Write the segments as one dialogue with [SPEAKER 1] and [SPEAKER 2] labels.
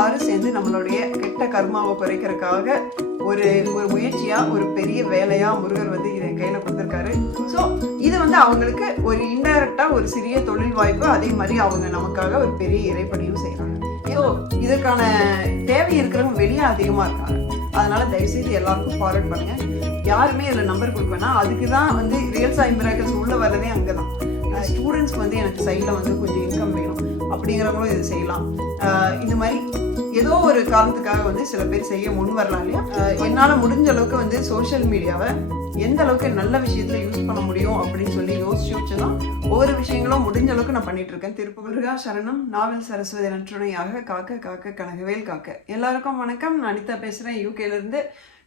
[SPEAKER 1] எல்லாரும் சேர்ந்து நம்மளுடைய கெட்ட கர்மாவை குறைக்கிறதுக்காக ஒரு ஒரு முயற்சியா ஒரு பெரிய வேலையா முருகர் வந்து இதை கையில கொடுத்துருக்காரு. ஸோ இது வந்து அவங்களுக்கு ஒரு இன்டைரக்டா ஒரு சிறிய தொழில் வாய்ப்பு அதே மாதிரி அவங்க நமக்காக ஒரு பெரிய இறைப்பணியும் செய்யறாங்க ஸோ இதற்கான தேவை இருக்கிறவங்க வெளியே அதிகமா இருக்காங்க. அதனால தயவுசெய்து எல்லாருக்கும் ஃபார்வர்ட் பண்ணுங்க. யாருமே இதில் நம்பர் கொடுப்பேன்னா அதுக்கு தான் வந்து ரியல் சாய் மிராக்கல்ஸ் உள்ள வர்றதே அங்கே தான் ஸ்டூடெண்ட்ஸ்க்கு வந்து எனக்கு சைடில் வந்து கொஞ்சம் இன்கம் வேணும். அப்படிங்கிறவங்களும் இது செய்யலாம். இந்த மாதிரி ஏதோ ஒரு காரணத்துக்காக வந்து சில பேர் செய்ய முன் வரலாம் இல்லையா? என்னால் என்னால முடிஞ்ச அளவுக்கு வந்து சோஷியல் மீடியாவை எந்த அளவுக்கு நல்ல விஷயத்துல யூஸ் பண்ண முடியும் அப்படின்னு சொல்லி யோசிச்சு வச்சுதான் ஒவ்வொரு விஷயங்களும் முடிஞ்ச அளவுக்கு நான் பண்ணிட்டு இருக்கேன். திருப்புகழ்கா சரணம் நாவல் சரஸ்வதி நற்றுணையாக காக்க காக்க கனகவேல் காக்க. எல்லாருக்கும் வணக்கம். நான் அனிதா பேசுறேன். யூகேல இருந்து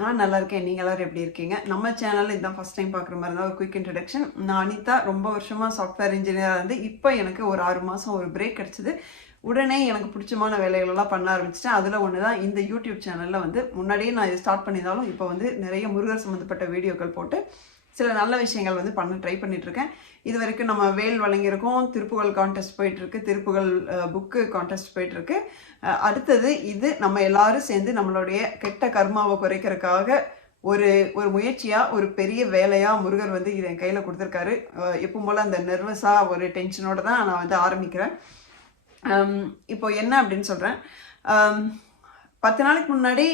[SPEAKER 1] நான் நல்லா இருக்கேன். நீங்கள் எல்லோரும் எப்படி இருக்கீங்க? நம்ம சேனலில் இதான் ஃபஸ்ட் டைம் பார்க்குற மாதிரி இருந்தால் ஒரு குயிக் இன்ட்ரடக்ஷன் நான் அனிதா ரொம்ப வருஷமாக சாஃப்ட்வேர் இன்ஜினியராக இருந்து இப்போ எனக்கு ஒரு ஆறு மாதம் ஒரு பிரேக் கிடச்சிது. உடனே எனக்கு பிடிச்சமான வேலைகளெல்லாம் பண்ண ஆரம்பிச்சிட்டேன். அதில் ஒன்று தான் இந்த யூடியூப் சேனலில் வந்து முன்னாடியே நான் இது ஸ்டார்ட் பண்ணியிருந்தாலும் இப்போ வந்து நிறைய முருகர் சம்மந்தப்பட்ட வீடியோக்கள் போட்டு சில நல்ல விஷயங்கள் வந்து பண்ண ட்ரை பண்ணிகிட்ருக்கேன் இது வரைக்கும் நம்ம வேல் வழங்கியிருக்கோம் திருப்புகழ் கான்டெஸ்ட் போயிட்டுருக்கு திருப்புகழ் புக்கு கான்டெஸ்ட் போயிட்டுருக்கு. அடுத்தது இது நம்ம எல்லாரும் சேர்ந்து நம்மளுடைய கெட்ட கர்மாவை குறைக்கிறதுக்காக ஒரு ஒரு முயற்சியாக ஒரு பெரிய வேலையாக முருகர் வந்து இதை என் கையில் கொடுத்துருக்காரு. எப்பவும் போல் அந்த நெர்வஸாக ஒரு டென்ஷனோடு தான் நான் வந்து ஆரம்பிக்கிறேன். இப்போ என்ன அப்படின்னு சொல்கிறேன் பத்து நாளைக்கு முன்னாடி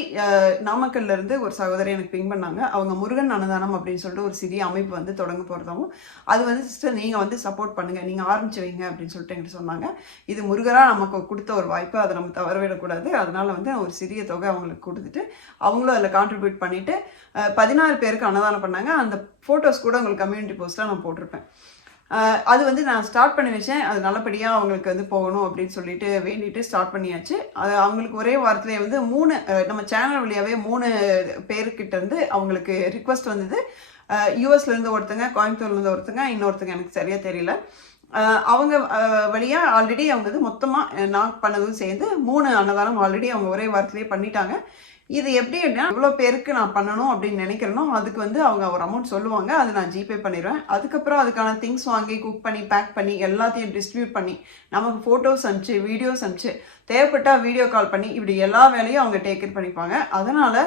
[SPEAKER 1] நாமக்கல்ல இருந்து ஒரு சகோதரி எனக்கு பிங் பண்ணாங்க. அவங்க முருகன் அன்னதானம் அப்படின்னு சொல்லிட்டு ஒரு சிறிய அமைப்பு வந்து தொடங்க போகிறதாவும் அது வந்து சிஸ்டர் நீங்கள் வந்து சப்போர்ட் பண்ணுங்க நீங்கள் ஆரம்பிச்சு வைங்க அப்படின்னு சொல்லிட்டு என்கிட்ட சொன்னாங்க. இது முருகராக நமக்கு கொடுத்த ஒரு வாய்ப்பு அதை நம்ம தவறவிடக்கூடாது. அதனால வந்து ஒரு சிறிய தொகை அவங்களுக்கு கொடுத்துட்டு அவங்களும் அதில் கான்ட்ரிபியூட் பண்ணிட்டு பதினாறு பேருக்கு அன்னதானம் பண்ணாங்க. அந்த ஃபோட்டோஸ் கூட உங்களுக்கு கம்யூனிட்டி போஸ்ட்டாக நான் போட்டிருப்பேன். அது வந்து நான் ஸ்டார்ட் பண்ணி வச்சேன். அது நல்லபடியாக அவங்களுக்கு வந்து போகணும் அப்படின்னு சொல்லிட்டு வேண்டிட்டு ஸ்டார்ட் பண்ணியாச்சு. அது அவங்களுக்கு ஒரே வாரத்திலே வந்து மூணு நம்ம சேனல் வழியாகவே மூணு பேர்கிட்ட இருந்து அவங்களுக்கு ரிக்வஸ்ட் வந்தது. யூஎஸ்லேருந்து ஒருத்தங்க கோயம்புத்தூர்லேருந்து ஒருத்தங்க இன்னொருத்தங்க எனக்கு சரியாக தெரியல. அவங்க வழியாக ஆல்ரெடி அவங்க வந்து மொத்தமாக நான் பண்ணதும் சேர்ந்து மூணு அன்னதானம் ஆல்ரெடி அவங்க ஒரே வாரத்திலே பண்ணிட்டாங்க. இது எப்படி அப்படின்னா இவ்வளோ பேருக்கு நான் பண்ணணும் அப்படின்னு நினைக்கிறேனோ அதுக்கு வந்து அவங்க ஒரு அமௌண்ட் சொல்லுவாங்க. அதை நான் ஜிபே பண்ணிடுவேன். அதுக்கப்புறம் அதுக்கான திங்ஸ் வாங்கி குக் பண்ணி பேக் பண்ணி எல்லாத்தையும் டிஸ்ட்ரிபியூட் பண்ணி நமக்கு ஃபோட்டோஸ் அனுப்பிச்சு வீடியோஸ் அனுப்பிச்சு தேவைப்பட்டால் வீடியோ கால் பண்ணி இப்படி எல்லா வேலையும் அவங்க டேக் கேர் பண்ணிப்பாங்க. அதனால்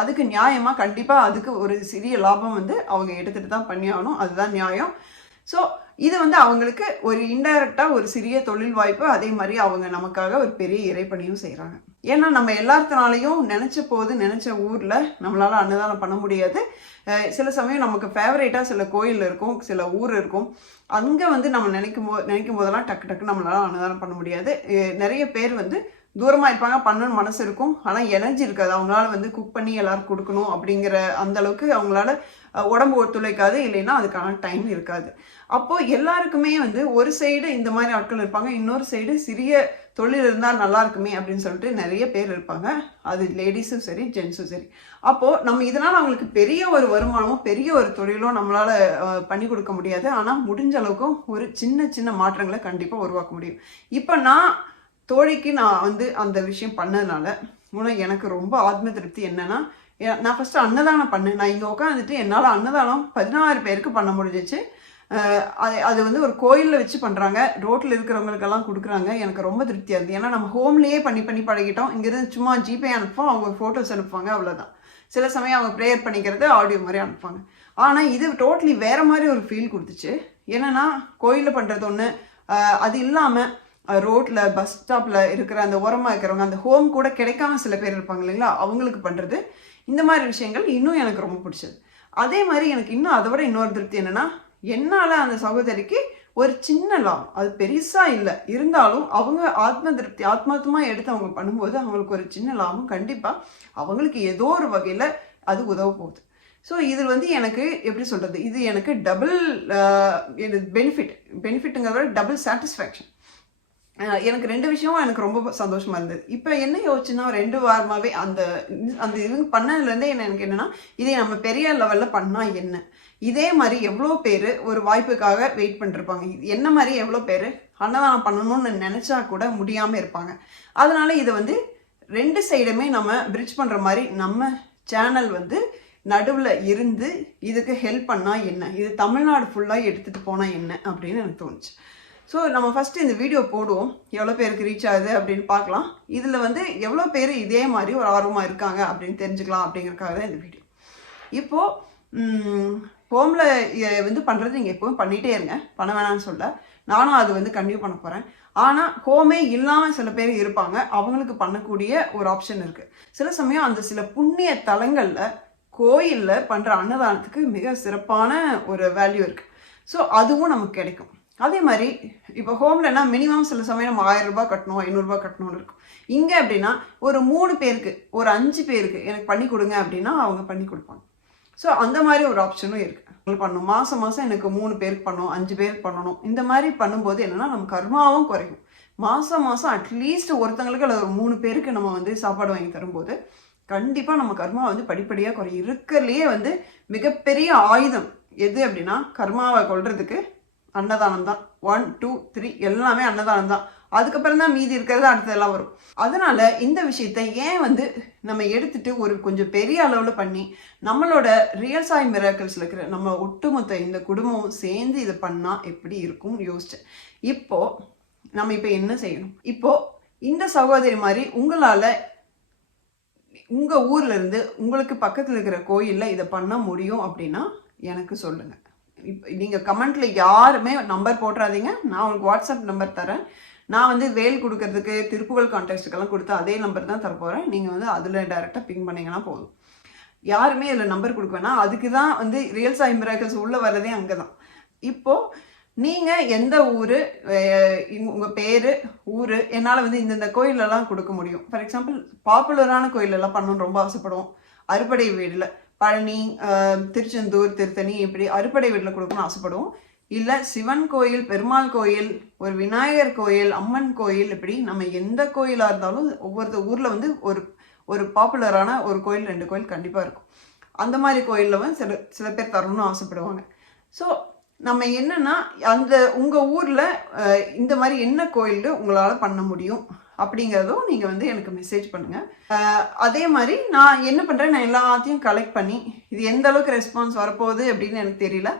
[SPEAKER 1] அதுக்கு நியாயமாக கண்டிப்பாக அதுக்கு ஒரு சிறிய லாபம் வந்து அவங்க எடுத்துகிட்டு தான் பண்ணி ஆகணும். அதுதான் நியாயம். ஸோ இது வந்து அவங்களுக்கு ஒரு இன்டைரக்டாக ஒரு சிறிய தொழில் வாய்ப்பு அதே மாதிரி அவங்க நமக்காக ஒரு பெரிய இறைப்பணியும் செய்கிறாங்க ஏன்னா நம்ம எல்லாத்தினாலையும் நினச்ச போது நினச்ச ஊரில் நம்மளால் அன்னதானம் பண்ண முடியாது. சில சமயம் நமக்கு ஃபேவரேட்டாக சில கோயில் இருக்கும் சில ஊர் இருக்கும். அங்கே வந்து நம்ம நினைக்கும் போது நினைக்கும் போதெல்லாம் டக்கு டக்கு நம்மளால் அன்னதானம் பண்ண முடியாது. நிறைய பேர் வந்து தூரமாக இருப்பாங்க பண்ணணும்னு மனசு இருக்கும். ஆனால் எனர்ஜி இருக்காது. அவங்களால வந்து குக் பண்ணி எல்லாருக்கும் கொடுக்கணும் அப்படிங்கிற அந்த அளவுக்கு அவங்களால உடம்பு ஒத்துழைக்காது இல்லைன்னா அதுக்கான டைம் இருக்காது. அப்போ எல்லாருக்குமே வந்து ஒரு சைடு இந்த மாதிரி ஆட்கள் இருப்பாங்க இன்னொரு சைடு சிறிய தொழில் இருந்தால் நல்லா இருக்குமே அப்படின்னு சொல்லிட்டு நிறைய பேர் இருப்பாங்க. அது லேடிஸும் சரி ஜென்ஸும் சரி. அப்போ நம்ம இதனால அவங்களுக்கு பெரிய ஒரு வருமானமும் பெரிய ஒரு தொழிலும் நம்மளால பண்ணி கொடுக்க முடியாது. ஆனால் முடிஞ்ச அளவுக்கும் ஒரு சின்ன சின்ன மாற்றங்களை கண்டிப்பாக உருவாக்க முடியும். இப்போ நான் தோழிக்கு நான் வந்து அந்த விஷயம் பண்ணதுனால உன எனக்கு ரொம்ப ஆத்ம திருப்தி என்னன்னா நான் ஃபஸ்ட்டு அன்னதானம் பண்ணேன். நான் இங்கே உட்காந்துட்டு என்னால் அன்னதானம் பதினாறு பேருக்கு பண்ண முடிஞ்சிச்சு. அது அது வந்து ஒரு கோயிலில் வச்சு பண்ணுறாங்க ரோட்டில் இருக்கிறவங்களுக்கெல்லாம் கொடுக்குறாங்க. எனக்கு ரொம்ப திருப்தியாக இருந்தது. ஏன்னா நம்ம ஹோம்லேயே பண்ணி பண்ணி பழகிட்டோம். இங்கேருந்து சும்மா ஜிபே அனுப்புவோம். அவங்க ஃபோட்டோஸ் அனுப்புவாங்க. அவ்வளோதான் சில சமயம் அவங்க ப்ரேயர் பண்ணிக்கிறது ஆடியோ மாதிரி அனுப்புவாங்க. ஆனால் இது டோட்டலி வேறு மாதிரி ஒரு ஃபீல் கொடுத்துச்சு. என்னன்னா கோயிலில் பண்ணுறது ஒன்று அது இல்லாமல் ரோட்டில் பஸ் ஸ்டாப்பில் இருக்கிற அந்த ஓரமாக இருக்கிறவங்க அந்த ஹோம் கூட கிடைக்காம சில பேர் இருப்பாங்க இல்லைங்களா? அவங்களுக்கு பண்ணுறது இந்த மாதிரி விஷயங்கள் இன்னும் எனக்கு ரொம்ப பிடிச்சது. அதே மாதிரி எனக்கு இன்னும் அதை விட இன்னொரு திருப்தி என்னன்னா என்னால் அந்த சகோதரிக்கு ஒரு சின்ன லாபம் அது பெருசாக இல்லை. இருந்தாலும் அவங்க ஆத்ம திருப்தி ஆத்மார்த்தமா எடுத்து அவங்க பண்ணும்போது அவங்களுக்கு ஒரு சின்ன லாபம் கண்டிப்பாக அவங்களுக்கு ஏதோ ஒரு வகையில் அது உதவ போகுது. ஸோ இது வந்து எனக்கு எப்படி சொல்கிறது இது எனக்கு டபுள் பெனிஃபிட் பெனிஃபிட்டுங்கிறத விட டபுள் சாட்டிஸ்ஃபேக்ஷன் எனக்கு ரெண்டு விஷயமும் எனக்கு ரொம்ப சந்தோஷமா இருந்தது. இப்போ என்ன யோசிச்சுன்னா ரெண்டு வாரமாவே அந்த அந்த இது பண்ணதுலேருந்தே என்ன எனக்கு என்னன்னா இதை நம்ம பெரிய லெவல்ல பண்ணா என்ன? இதே மாதிரி எவ்வளோ பேர் ஒரு வாய்ப்புக்காக வெயிட் பண்ணிருப்பாங்க. இது என்ன மாதிரி எவ்வளோ பேர் அன்னதானம் பண்ணணும்னு நினைச்சா கூட முடியாம இருப்பாங்க. அதனால இதை வந்து ரெண்டு சைடுமே நம்ம பிரிட்ஜ் பண்ற மாதிரி நம்ம சேனல் வந்து நடுவில் இருந்து இதுக்கு ஹெல்ப் பண்ணால் என்ன? இது தமிழ்நாடு ஃபுல்லாக எடுத்துகிட்டு போனால் என்ன? அப்படின்னு எனக்கு தோணுச்சு. ஸோ நம்ம ஃபஸ்ட்டு இந்த வீடியோ போடுவோம். எவ்வளோ பேருக்கு ரீச் ஆகுது அப்படின்னு பார்க்கலாம். இதில் வந்து எவ்வளோ பேர் இதே மாதிரி ஒரு ஆர்வமாக இருக்காங்க அப்படின்னு தெரிஞ்சுக்கலாம் அப்படிங்கிறக்காக தான் இந்த வீடியோ இப்போது ஹோமில் வந்து பண்ணுறது நீங்கள் எப்பவும் பண்ணிகிட்டே இருங்க. பண்ண வேணாம்னு சொல்ல. நானும் அது வந்து கண்டினியூ பண்ண போகிறேன் ஆனால் ஹோமே இல்லாமல் சில பேர் இருப்பாங்க. அவங்களுக்கு பண்ணக்கூடிய ஒரு ஆப்ஷன் இருக்குது சில சமயம் அந்த சில புண்ணிய தலங்களில் கோயிலில் பண்ணுற அன்னதானத்துக்கு மிக சிறப்பான ஒரு வேல்யூ இருக்குது ஸோ அதுவும் நமக்கு கிடைக்கும். அதே மாதிரி இப்போ ஹோம்லன்னா மினிமம் சில சமயம் நம்ம ஆயிரம் ரூபாய் கட்டணும் ஐநூறுரூபா கட்டணும்னு இருக்கும். இங்கே அப்படின்னா ஒரு மூணு பேருக்கு ஒரு அஞ்சு பேருக்கு எனக்கு பண்ணி கொடுங்க அப்படின்னா அவங்க பண்ணி கொடுப்பாங்க. ஸோ அந்த மாதிரி ஒரு ஆப்ஷனும் இருக்குது பண்ணணும். மாதம் மாதம் எனக்கு மூணு பேருக்கு பண்ணணும் அஞ்சு பேருக்கு பண்ணணும். இந்த மாதிரி பண்ணும்போது என்னென்னா நம்ம கர்மாவும் குறையும். மாதம் மாதம் அட்லீஸ்ட் ஒருத்தங்களுக்கு அல்லது ஒரு மூணு பேருக்கு நம்ம வந்து சாப்பாடு வாங்கி தரும்போது கண்டிப்பாக நம்ம கர்மா வந்து படிப்படியாக குறையும். இருக்கிறதுலையே வந்து மிகப்பெரிய ஆயுதம் எது அப்படின்னா கர்மாவை கொள்றதுக்கு அன்னதானம் தான் ஒன் டூ த்ரீ எல்லாமே அன்னதானம் தான் அதுக்கப்புறம் தான் மீதி இருக்கிறது அடுத்ததெல்லாம் வரும். அதனால இந்த விஷயத்தை ஏன் வந்து நம்ம எடுத்துட்டு ஒரு கொஞ்சம் பெரிய அளவில் பண்ணி நம்மளோட ரியல் சாய் மிராக்கிள்ஸில் இருக்கிற நம்ம ஒட்டுமொத்த இந்த குடும்பமும் சேர்ந்து இதை பண்ணால் எப்படி இருக்கும்னு யோசித்தேன் இப்போ நம்ம இப்போ என்ன செய்யணும்? இப்போ இந்த சகோதரி மாதிரி உங்களால் உங்கள் ஊர்லேருந்து உங்களுக்கு பக்கத்தில் இருக்கிற கோயிலில் இதை பண்ண முடியும் அப்படின்னா எனக்கு சொல்லுங்கள் இப்போ நீங்கள் கமெண்ட்டில் யாருமே நம்பர் போட்டுறாதீங்க நான் உங்களுக்கு வாட்ஸ்அப் நம்பர் தரேன். நான் வந்து வேல் கொடுக்கறதுக்கு திருப்புகழ் கான்டாக்டுக்கெல்லாம் கொடுத்து அதே நம்பர் தான் தரப்போகிறேன் நீங்கள் வந்து அதில் டைரெக்டாக பிங் பண்ணிங்கன்னா போதும். யாருமே இதில் நம்பர் கொடுக்க வேணாம். அதுக்கு தான் வந்து ரியல் சாய் மிராக்கல்ஸ் உள்ளே வர்றதே அங்கே தான் இப்போது நீங்கள் எந்த ஊர் உங்கள் பேர் ஊர் என்னால் வந்து இந்தந்த கோயிலெல்லாம் கொடுக்க முடியும். ஃபார் எக்ஸாம்பிள் பாப்புலரான கோயிலெல்லாம் பண்ணணும்னு ரொம்ப ஆசைப்படுவோம். அறுபடை வீடில். பழனி திருச்செந்தூர் திருத்தணி இப்படி அறுபடை வீட்டில் கொடுக்கணும்னு ஆசைப்படுவோம். இல்லை சிவன் கோயில் பெருமாள் கோயில் ஒரு விநாயகர் கோயில் அம்மன் கோயில் இப்படி நம்ம எந்த கோயிலாக இருந்தாலும் ஒவ்வொரு ஊரில் வந்து ஒரு ஒரு பாப்புலரான ஒரு கோயில் ரெண்டு கோயில் கண்டிப்பாக இருக்கும். அந்த மாதிரி கோயிலில் வந்து சில சில பேர் தரணும்னு ஆசைப்படுவாங்க. ஸோ நம்ம என்னென்னா அந்த உங்கள் ஊரில் இந்த மாதிரி என்ன கோயில் உங்களால் பண்ண முடியும்? அப்படிங்கிறதும் நீங்கள் வந்து எனக்கு மெசேஜ் பண்ணுங்கள் அதே மாதிரி நான் என்ன பண்ணுறேன் நான் எல்லாத்தையும் கலெக்ட் பண்ணி இது எந்த அளவுக்கு ரெஸ்பான்ஸ் வரப்போகுது அப்படின்னு எனக்கு தெரியல.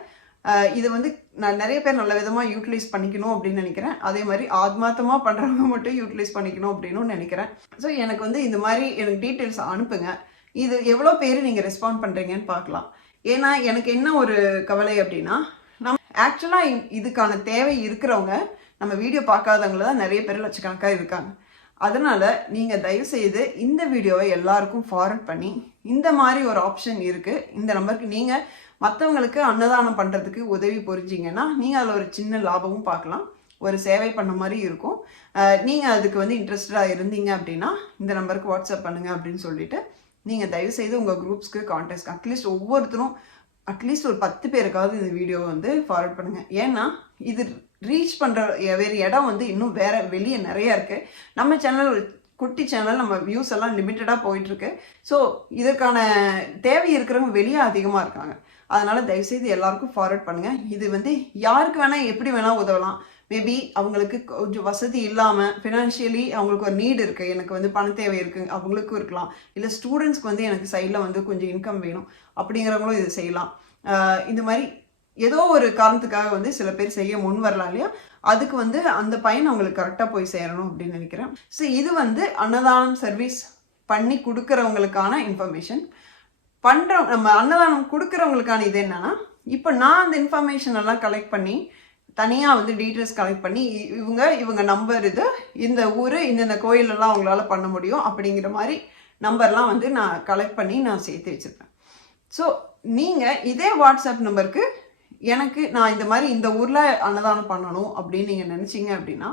[SPEAKER 1] இது வந்து நான் நிறைய பேர் நல்ல விதமாக யூட்டிலைஸ் பண்ணிக்கணும் அப்படின்னு நினைக்கிறேன். அதே மாதிரி ஆத்மார்த்தமாக பண்ணுறவங்க மட்டும் யூட்டிலைஸ் பண்ணிக்கணும் அப்படின்னு நினைக்கிறேன். ஸோ எனக்கு வந்து இந்த மாதிரி எனக்கு டீட்டெயில்ஸ் அனுப்புங்க. இது எவ்வளோ பேர் நீங்கள் ரெஸ்பாண்ட் பண்ணுறீங்கன்னு பார்க்கலாம். ஏன்னா எனக்கு என்ன ஒரு கவலை அப்படின்னா நம்ம ஆக்சுவலாக இதுக்கான தேவை இருக்கிறவங்க நம்ம வீடியோ பார்க்காதவங்கள தான் நிறைய பேர் லட்சக்கணக்காக இருக்காங்க. அதனால் நீங்கள் தயவுசெய்து இந்த வீடியோவை எல்லாருக்கும் ஃபார்வர்ட் பண்ணி இந்த மாதிரி ஒரு ஆப்ஷன் இருக்குது இந்த நம்பருக்கு நீங்கள் மற்றவங்களுக்கு அன்னதானம் பண்ணுறதுக்கு உதவி புரிஞ்சிங்கன்னா நீங்கள் அதில் ஒரு சின்ன லாபமும் பார்க்கலாம். ஒரு சேவை பண்ண மாதிரி இருக்கும். நீங்கள் அதுக்கு வந்து இன்ட்ரெஸ்டடாக இருந்தீங்க அப்படின்னா இந்த நம்பருக்கு வாட்ஸ்அப் பண்ணுங்கள் அப்படின்னு சொல்லிட்டு நீங்கள் தயவுசெய்து உங்கள் குரூப்ஸ்க்கு கான்டாக்ட் அட்லீஸ்ட் ஒவ்வொருத்தரும் அட்லீஸ்ட் ஒரு பத்து பேருக்காவது இந்த வீடியோவை வந்து ஃபார்வர்ட் பண்ணுங்கள் ஏன்னா இது ரீச் பண்ணுற வேறு இடம் வந்து இன்னும் வேறு வெளியே நிறையா இருக்குது நம்ம சேனல் ஒரு குட்டி சேனல் நம்ம வியூஸ் எல்லாம் லிமிட்டடாக போயிட்டுருக்கு. ஸோ இதற்கான தேவை இருக்கிறவங்க வெளியே அதிகமாக இருக்காங்க. அதனால் தயவுசெய்து எல்லாருக்கும் ஃபார்வர்ட் பண்ணுங்கள் இது வந்து யாருக்கு வேணால் எப்படி வேணால் உதவலாம். மேபி அவங்களுக்கு கொஞ்சம் வசதி இல்லாமல் ஃபினான்ஷியலி அவங்களுக்கு ஒரு நீடு இருக்குது எனக்கு வந்து பண தேவை இருக்குது அவங்களுக்கும் இருக்கலாம். இல்லை ஸ்டூடெண்ட்ஸ்க்கு வந்து எனக்கு சைடில் வந்து கொஞ்சம் இன்கம் வேணும். அப்படிங்கிறவங்களும் இது செய்யலாம். இந்த மாதிரி ஏதோ ஒரு காரணத்துக்காக வந்து சில பேர் செய்ய முன் வரலாம் இல்லையா? அதுக்கு வந்து அந்த பையன் அவங்களுக்கு கரெக்டாக போய் சேரணும் அப்படின்னு நினைக்கிறேன். ஸோ இது வந்து அன்னதானம் சர்வீஸ் பண்ணி கொடுக்குறவங்களுக்கான இன்ஃபர்மேஷன் பண்ணுற நம்ம அன்னதானம் கொடுக்குறவங்களுக்கான இது என்னன்னா இப்போ நான் அந்த இன்ஃபர்மேஷன் எல்லாம் கலெக்ட் பண்ணி தனியாக வந்து டீட்டெயில்ஸ் கலெக்ட் பண்ணி இவங்க இவங்க நம்பர் இது இந்த ஊர் இந்தந்த கோயிலெல்லாம் அவங்களால பண்ண முடியும் அப்படிங்கிற மாதிரி நம்பர்லாம் வந்து நான் கலெக்ட் பண்ணி நான் சேர்த்து வச்சுருப்பேன். ஸோ நீங்கள் இதே வாட்ஸ்அப் நம்பருக்கு எனக்கு நான் இந்த மாதிரி இந்த ஊரில் அன்னதானம் பண்ணணும் அப்படின்னு நீங்கள் நினச்சிங்க அப்படின்னா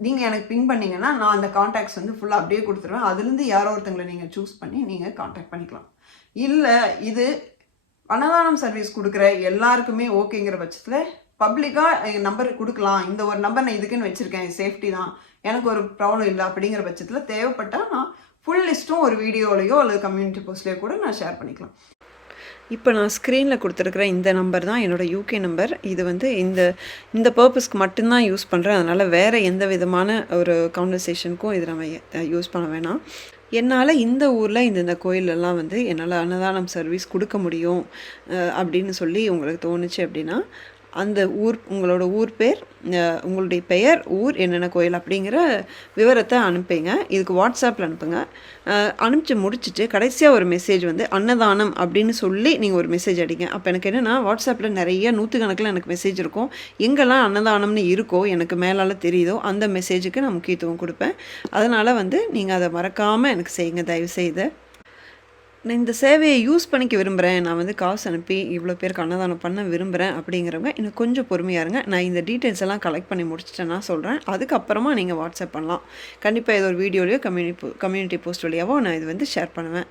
[SPEAKER 1] நீங்கள் எனக்கு பின் பண்ணீங்கன்னா நான் அந்த காண்டாக்ட்ஸ் வந்து ஃபுல்லாக அப்படியே கொடுத்துருவேன். அதுலேருந்து யாரோ ஒருத்தங்களை நீங்கள் சூஸ் பண்ணி நீங்கள் காண்டாக்ட் பண்ணிக்கலாம். இல்லை இது அன்னதானம் சர்வீஸ் கொடுக்குற எல்லாருக்குமே ஓகேங்கிற பட்சத்தில் பப்ளிக்காக எங்கள் நம்பர் கொடுக்கலாம். இந்த ஒரு நம்பர் நான் இதுக்குன்னு வச்சுருக்கேன் சேஃப்டி தான். எனக்கு ஒரு ப்ராப்ளம் இல்லை அப்படிங்கிற பட்சத்தில் தேவைப்பட்டால் நான் ஃபுல் லிஸ்ட்டும் ஒரு வீடியோலையோ அல்லது கம்யூனிட்டி போஸ்ட்லேயோ கூட நான் ஷேர் பண்ணிக்கலாம். இப்போ நான் ஸ்க்ரீனில் கொடுத்துருக்குற இந்த நம்பர் தான் என்னோடய யூகே நம்பர் இது வந்து இந்த இந்த பர்பஸ்க்கு மட்டும்தான் யூஸ் பண்ணுறேன் அதனால் வேறு எந்த விதமான ஒரு கான்வர்சேஷனுக்கும் இது நம்ம யூஸ் பண்ண வேணாம். என்னால் இந்த ஊரில் இந்த இந்த கோயிலெல்லாம் வந்து என்னால் அன்னதானம் சர்வீஸ் கொடுக்க முடியும் அப்படின்னு சொல்லி உங்களுக்கு தோணுச்சு அப்படின்னா அந்த ஊர் உங்களோட ஊர் பேர் உங்களுடைய பெயர் ஊர் என்னென்ன கோயில் அப்படிங்கிற விவரத்தை அனுப்புங்க. இதுக்கு வாட்ஸ்அப்பில் அனுப்புங்க. அனுப்பிச்சு முடிச்சுட்டு கடைசியாக ஒரு மெசேஜ் வந்து அன்னதானம் அப்படின்னு சொல்லி நீங்கள் ஒரு மெசேஜ் அடிங்க. அப்போ எனக்கு என்னென்னா வாட்ஸ்அப்பில் நிறைய நூற்றுக்கணக்கில் எனக்கு மெசேஜ் இருக்கும். எங்கெல்லாம் அன்னதானம்னு இருக்கோ எனக்கு மேலால் தெரியுதோ அந்த மெசேஜுக்கு நான் முக்கியத்துவம் கொடுப்பேன். அதனால் வந்து நீங்கள் அதை மறக்காமல் எனக்கு செய்யுங்க. தயவு செய்து நான் இந்த சேவையை யூஸ் பண்ணிக்க விரும்புகிறேன் நான் வந்து காசு அனுப்பி இவ்வளோ பேருக்கு அன்னதானம் பண்ண விரும்புகிறேன் அப்படிங்கிறவங்க இன்னும் கொஞ்சம் பொறுமையாக இருங்க. நான் இந்த டீட்டெயில்ஸ் எல்லாம் கலெக்ட் பண்ணி முடிச்சிட்டேன்னா சொல்கிறேன் அதுக்கப்புறமா நீங்கள் வாட்ஸ்அப் பண்ணலாம். கண்டிப்பாக இது ஒரு வீடியோலையோ கம்யூனிட்டி கம்யூனிட்டி போஸ்ட் வழியாவோ நான் இது வந்து ஷேர் பண்ணுவேன்.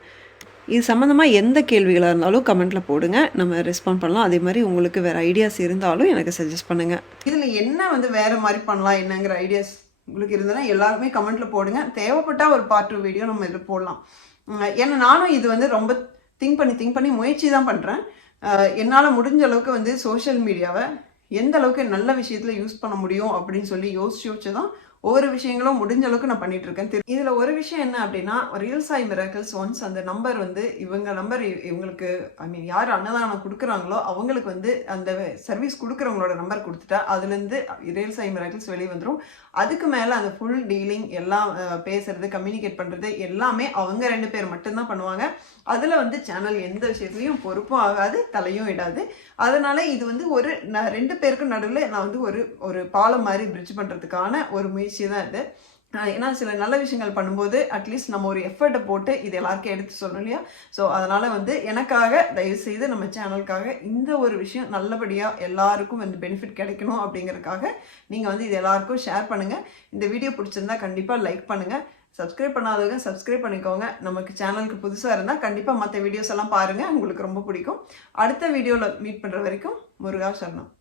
[SPEAKER 1] இது சம்மந்தமாக எந்த கேள்விகளாக இருந்தாலும் கமெண்ட்டில் போடுங்க. நம்ம ரெஸ்பாண்ட் பண்ணலாம். அதே மாதிரி உங்களுக்கு வேறு ஐடியாஸ் இருந்தாலும் எனக்கு சஜஸ்ட் பண்ணுங்கள் இதில் என்ன வந்து வேறு மாதிரி பண்ணலாம்? என்னங்கிற ஐடியாஸ் உங்களுக்கு இருந்ததுன்னா எல்லாருமே கமெண்ட்டில் போடுங்க. தேவைப்பட்டால் ஒரு பார்ட் டூ வீடியோ நம்ம இதில் போடலாம். ஏன்னா நானும் இது வந்து ரொம்ப திங்க் பண்ணி திங்க் பண்ணி முயற்சி தான் பண்ணுறேன் என்னால் முடிஞ்ச அளவுக்கு வந்து சோஷியல் மீடியாவை எந்த அளவுக்கு நல்ல விஷயத்தில் யூஸ் பண்ண முடியும் அப்படின்னு சொல்லி யோசிச்சு யோசிச்சு தான் ஒவ்வொரு விஷயங்களும் முடிஞ்ச அளவுக்கு நான் பண்ணிட்டு இருக்கேன் இதுல ஒரு விஷயம் என்ன அப்படின்னா ரியல் சாய் மிராக்கிள்ஸ் ஒன்ஸ் அந்த நம்பர் வந்து இவங்க நம்பர் இவங்களுக்கு ஐ மீன் யார் அன்னதானம் கொடுக்குறாங்களோ அவங்களுக்கு வந்து அந்த சர்வீஸ் கொடுக்குறவங்களோட நம்பர் கொடுத்துட்டா அதுலேருந்து ரியல் சாய் மிராக்கிள்ஸ் வெளியே வந்துடும் அதுக்கு மேலே அந்த ஃபுல் டீலிங் எல்லாம் பேசுறது கம்யூனிகேட் பண்ணுறது எல்லாமே அவங்க ரெண்டு பேர் மட்டும்தான் பண்ணுவாங்க. அதில் வந்து சேனல் எந்த விஷயத்துலையும் பொறுப்பும் ஆகாது தலையும் இடாது. அதனால இது வந்து ஒரு ந- ரெண்டு பேருக்கும் நடுவில் நான் வந்து ஒரு ஒரு பாலம் மாதிரி பிரிட்ஜ் பண்ணுறதுக்கான ஒரு முயற்சி தான் இது. ஏன்னா சில நல்ல விஷயங்கள் பண்ணும்போது அட்லீஸ்ட் நம்ம ஒரு எஃபர்ட்டை போட்டு இது எல்லாருக்கும் எடுத்து சொல்லணும் இல்லையா? ஸோ அதனால் வந்து எனக்காக தயவு செய்து நம்ம சேனலுக்காக இந்த ஒரு விஷயம் நல்லபடியாக எல்லாருக்கும் வந்து பெனிஃபிட் கிடைக்கணும் அப்படிங்கறதுக்காக நீங்கள் வந்து இது எல்லாருக்கும் ஷேர் பண்ணுங்கள் இந்த வீடியோ பிடிச்சிருந்தா கண்டிப்பாக லைக் பண்ணுங்கள் சப்ஸ்கிரைப் பண்ணாதவங்க சப்ஸ்கிரைப் பண்ணிக்கோங்க. நமக்கு சேனலுக்கு புதுசாக இருந்தால் கண்டிப்பாக மற்ற வீடியோஸ் எல்லாம் பாருங்கள் உங்களுக்கு ரொம்ப பிடிக்கும். அடுத்த வீடியோவில் மீட் பண்ணுற வரைக்கும் முருகா சரணம்.